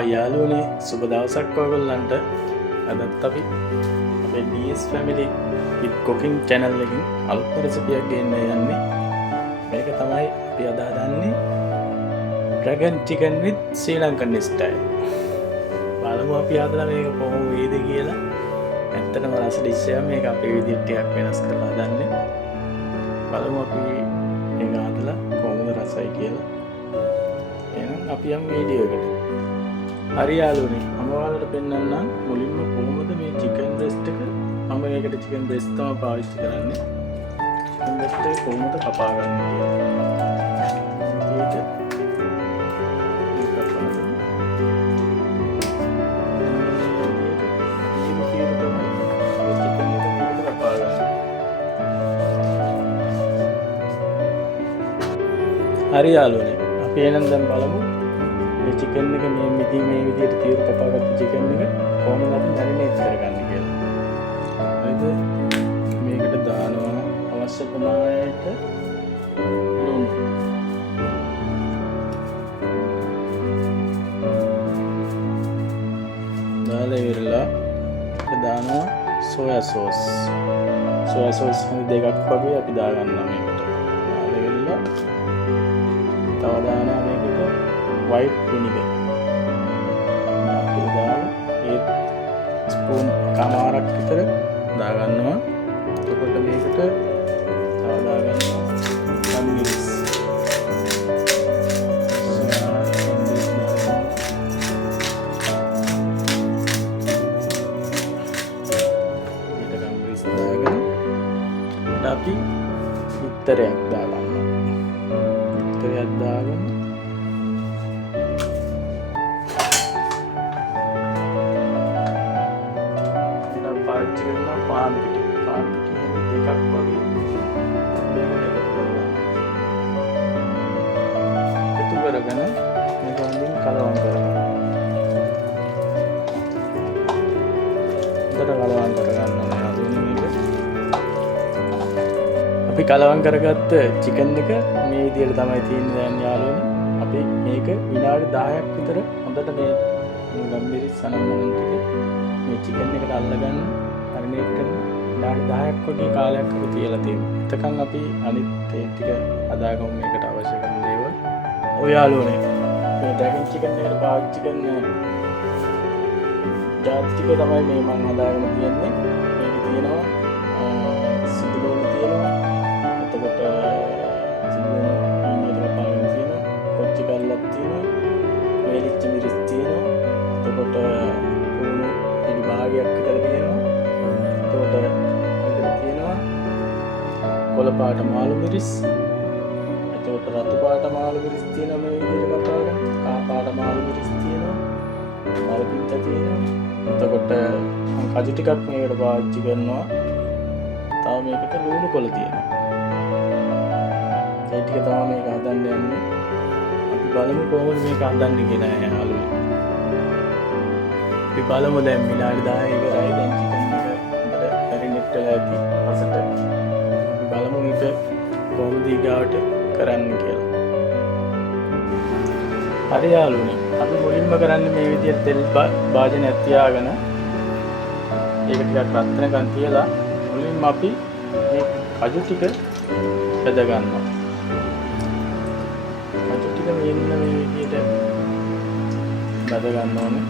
යාළුවනේ සුබ දවසක් ඔයගොල්ලන්ට. අදත් අපි අපේ DS family with cooking channel එකකින් අලුත් රෙසිපියක් ගෙන්න යන්නේ. මේක තමයි අපි අද හදන්නේ dragon chicken with Sri Lankan style. බලමු අපි හදලා මේක කොහොම වේද කියලා. ඇත්තටම රස ඩිෂ් එක මේක අපේ විදිහට ටිකක් වෙනස් කරලා හදන්නේ. බලමු අපි මේක හදලා කොහොමද රසයි කියලා. එහෙනම් අපි යමු වීඩියෝ එකට. හරි යාළුවනේ, මම ඔයාලට පෙන්නන්නම් මුලින්ම කොහොමද මේ chicken breast එක මම මේකට chicken breast තමයි පාවිච්චි කරන්නේ. chicken breast එක කොහොමද කපා ගන්න කියලා. ඒක හරි යාළුවනේ, අපි එහෙනම් දැන් බලමු මේ chicken එක මේ විදිහට තීරු කපාගත්ත chicken එක කොහොමද අපි marinate කරගන්නේ කියලා. හරිද? මේකට දානවා අවශ්‍ය ප්‍රමාණයට ලුණු. දාලා ඉවරලා දානවා soya sauce. soya sauce දෙකක් වගේ අපි දාගන්නවා මේකට. දාලා ඉවරලා තව දානවා මේකට white vinegar. දාලා ඒ ස්පූන් කමාරක් විතර දාගන්නවා. එතකොට මේකට තව දාගන්නවා ගම්මිරිස්. අපි විතරයක් දාගන්නවා. විතරයක් දාගෙන පාවිච්චි කරන පාන් පිටි දෙකක් වගේ එකතු කරගෙන මේක වලින් කලවම් කරනවා. හොඳට කලවම් කරගන්න ඕනේ මේක. අපි කලවම් කරගත්ත chicken එක මේ විදිහට තමයි තියෙන්නේ දැන් යාළුවනේ. අපි මේක විනාඩි 10ක් විතර හොඳට මේ ගම්මිරිස් සනම්මන ටික මේ chicken එකට අල්ලගන්න marinate කරන විනාඩි 10ක් වගේ කාලයක් අපි තියලා තියෙනවා. එතකන් අපි අනිත් ඒ ටික හදාගමු මේකට අවශ්‍ය කරන දේවල්. ඔය යාළුවනේ, මේ dragon chicken එකට පාවිච්චි කරන ජාති ටික තමයි මේ මම හදාගෙන තියන්නේ. මේක තියෙනවා සිදුලෝන තියෙනවා. එතකොට සිදුලෝන ඊනියට පාගෙන තියෙනවා. කොච්චි කල්ලක් තියෙනවා. වේලිච්ච මිරිස් තියෙනවා. එතකොට කුණු ඉදි භාගයක් විතර තියෙනවා. එතකොට මේක තියෙනවා කොළ පාට මාළු මිරිස්. එතකොට රතු පාට මාළු මිරිස් තියෙනවා මේ විදිහට කපාගෙන. කා පාට මාළු මිරිස් තියෙනවා. මාළු පිට තියෙනවා. එතකොට කජු ටිකක් මේකට පාවිච්චි කරනවා. තව මේකට ලුණු කොළ තියෙනවා. ඒ ටික තමයි මේක හදන්න යන්නේ. අපි බලමු කොහොමද මේක හදන්නේ කියලා යාළුවනේ. අපි බලමු දැන් විනාඩි 10 ඉවරයි. දැන් chicken එක හොඳට marinate වෙලා ඇති. අසට අපි බලමු මේක කොහොමද ඊගාවට කරන්න කියලා. හරි යාළුවනේ, අපි මුලින්ම කරන්නේ මේ විදිහට තෙල් භාජනයක් තියාගෙන ඒක ටිකක් රත් වෙනකන් තියලා මුලින්ම අපි මේ කජු ටික බෙද ගන්නවා. කජු ටික මෙන්න මේ විදිහට බෙද ගන්න ඕනේ.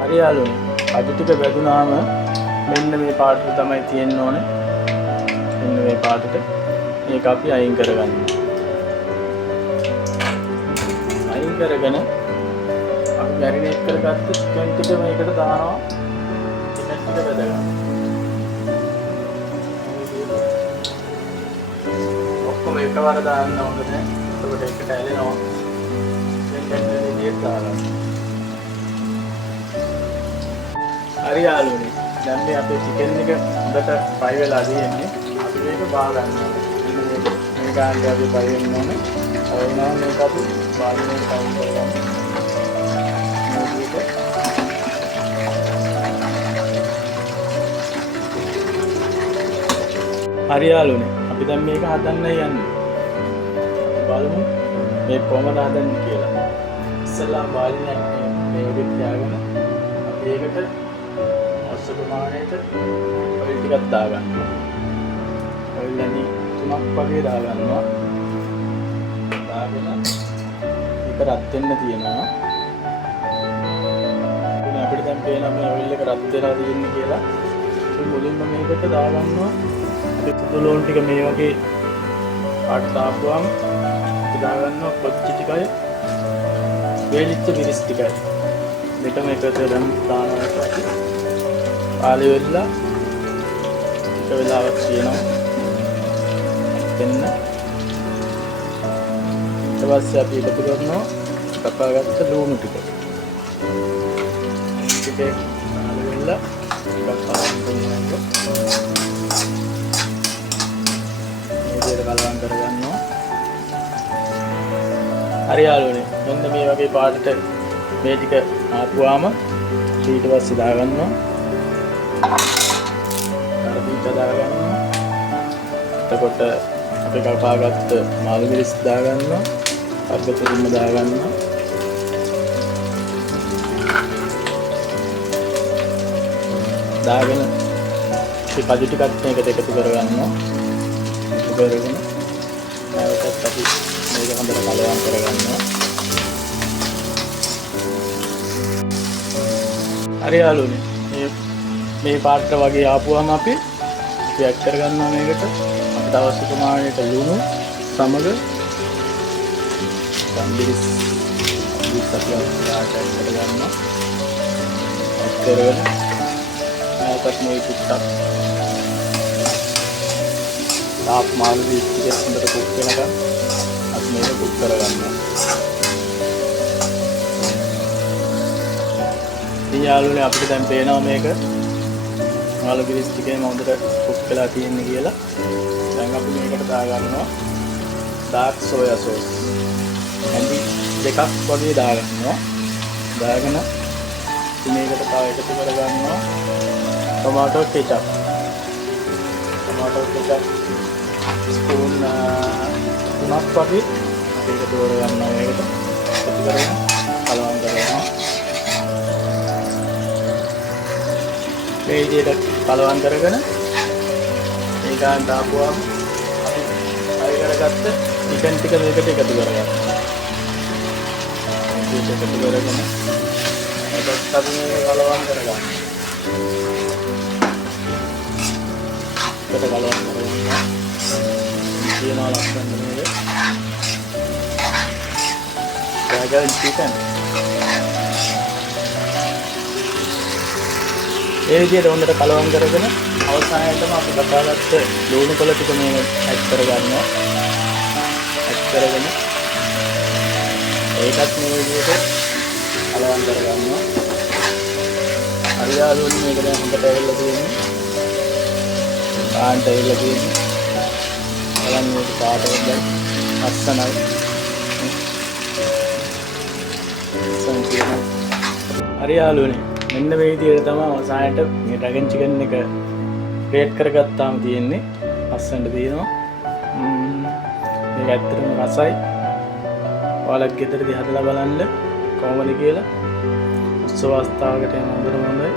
හරි යාළුවනේ, කජු ටික බෙදුනාම මෙන්න මේ පාටට තමයි තියෙන්න ඕනේ. මෙන්න මේ පාටට මේක අපි අයින් කරගන්නවා. අයින් කරගෙන අපි මැරිනේට් කරගත්ත chicken ටික මේකට දානවා. chicken ටික බෙද ගන්නවා. ඔක්කොම එකවර දාන්න ඕනේ නැහැ. එතකොට එකට ඇලෙනවා. chicken විදියට දානවා. හරි යාළුවනේ, දැන් මේ අපේ chicken එක හොඳට fry වෙලා තියෙන්නේ. අපි මේක බා ගන්නවා. මේ ගානට අපි fry වෙන්න ඕනේ. අවුනා මේක අපි බාගෙන කවුන්ට් කරගන්න. මේක හරි යාළුවනේ අපි දැන් මේක හදන්න යන්නේ. අපි බලමු මේ කොහොමද හදන්නේ කියලා. ඉස්සෙල්ලා බාල්දියක් මේ විදිහට තියාගෙන අපි ඒකට අවශ්‍ය ප්‍රමාණයට ඔයිල් ටිකක් දාගන්නවා. ඔයිල් ඇනි 3ක් වගේ දාගන්නවා. දාගෙන ඒක රත් වෙන්න තියෙනවා. ඉතින් අපිට දැන් පේනවා මේ ඔයිල් එක රත් වෙලා තියෙන්නේ කියලා. අපි මුලින්ම මේකට දාගන්නවා අපි කුඩු ටික මේ වගේ පාට දාපුවාම අපි දාගන්නවා කොච්චි ටිකයි වේලිච්ච මිරිස් ටිකයි දෙකම එකට දැන් දානවා අපි පාලි වෙලා ටික වෙලාවක් තියෙනවා දෙන්න ඊට පස්සේ අපි එකතු කරනවා කපාගත්ත ලුණු ටික ටිකේ පාලි වෙලා ටිකක් කරනවා කලවම් කරගන්නවා. හරි යාළුවනේ මෙන්න මේ වගේ පාටට මේ ටික ආපුවාම ඊට පස්සේ දාගන්නවා. අරබීට දාගන්නවා. එතකොට අපි කපාගත්ත මාළු මිරිස් දාගන්නවා. අග්ගතුරින්ම දාගන්නවා. දාගෙන මේ පදි ටිකක් මේකට එකතු කරගන්නවා. කරගෙන නැවතත් අපි මේක හොඳට කලවම් කරගන්නවා. හරි යාළුවනේ මේ පාත්‍ර වගේ ආපුවාම අපි ඇඩ් කරගන්නවා මේකට අපිට අවශ්‍ය ප්‍රමාණයට ලුණු සමග සම්බිරිස් අපි ඇඩ් කරගන්නවා. ඇඩ් කරගෙන නැවතත් මේ ටිකක් තාප් මාළු මිරිස් ටික හොඳට කුක් වෙනකම් අපි මේක කුක් කරගන්නවා. ඉතින් යාළුවනේ අපිට දැන් පේනවා මේක මාළු මිරිස් ටිකේම හොඳට කුක් වෙලා තියෙන්නේ කියලා. දැන් අපි මේකට දාගන්නවා ඩාර්ක් සෝයා සෝස්. ඇඳි දෙකක් වගේ දාගන්නවා. දාගෙන මේකට තව එකතු කරගන්නවා ටොමැටෝ කෙචප්. ටොමැටෝ කෙචප් ස්පූන් 3ක් වගේ අපි ඒක දෝර ගන්නවා මේකට එකතු කරගෙන කලවම් කරනවා. මේ විදිහට කලවම් කරගෙන මේ ගාන දාපුවාම අපි අය කරගත්ත චිකන් ටික මේකට එකතු කරගන්නවා. මේක එකතු කරගෙන ඒකත් අපි මේක කලවම් කරගන්නවා. ඒක කලවම් කරගන්නවා. කියනවා ලස්සන නේද? dragon chicken. ඒ විදිහට හොඳට කලවම් කරගෙන අවසානයේදම අපි කපාගත්ත ලුණු කොළ ටික මේ ඇඩ් කරගන්නවා. ඇඩ් කරගෙන ඒකත් මේ විදිහට කලවම් කරගන්නවා. හරි යාළුවනේ මේක දැන් හොඳට ඇවිල්ලා තියෙන්නේ. කාන්ට ඇවිල්ලා තියෙන්නේ. බලන්න මේක පාට වෙන්නේ අස්සනයි. හරි යාළුවනේ මෙන්න මේ විදිහට තමයි අවසානයට මේ ඩ්‍රැගන් චිකන් එක ක්‍රියේට් කරගත්තාම තියෙන්නේ. අස්සන්ට තියෙනවා. මේක ඇත්තටම රසයි. ඔයාලා ගෙදරදී හදලා බලන්න කොහොමද කියලා. උත්සව අවස්ථාවකට එන හොඳම හොඳයි.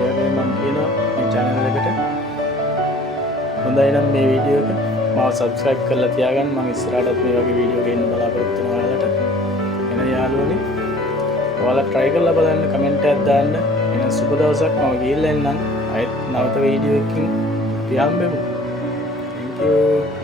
ඒ වගේම මම කියනවා මේ channel එකට හොඳයි නම් මේ වීඩියෝ එක මාව subscribe කරලා තියාගන්න. මම ඉස්සරහටත් මේ වගේ වීඩියෝ ගේන්න බලාපොරොත්තු වෙනවා ඔයාලට. එන යාළුවනේ ඔයාලා try කරලා බලන්න කමෙන්ට් එකක් දාන්න. එහෙනම් සුබ දවසක්. මම ගිහිල්ලා එන්නම්. ආයෙත් නැවත වීඩියෝ එකකින් අපි හම්බෙමු. Thank you.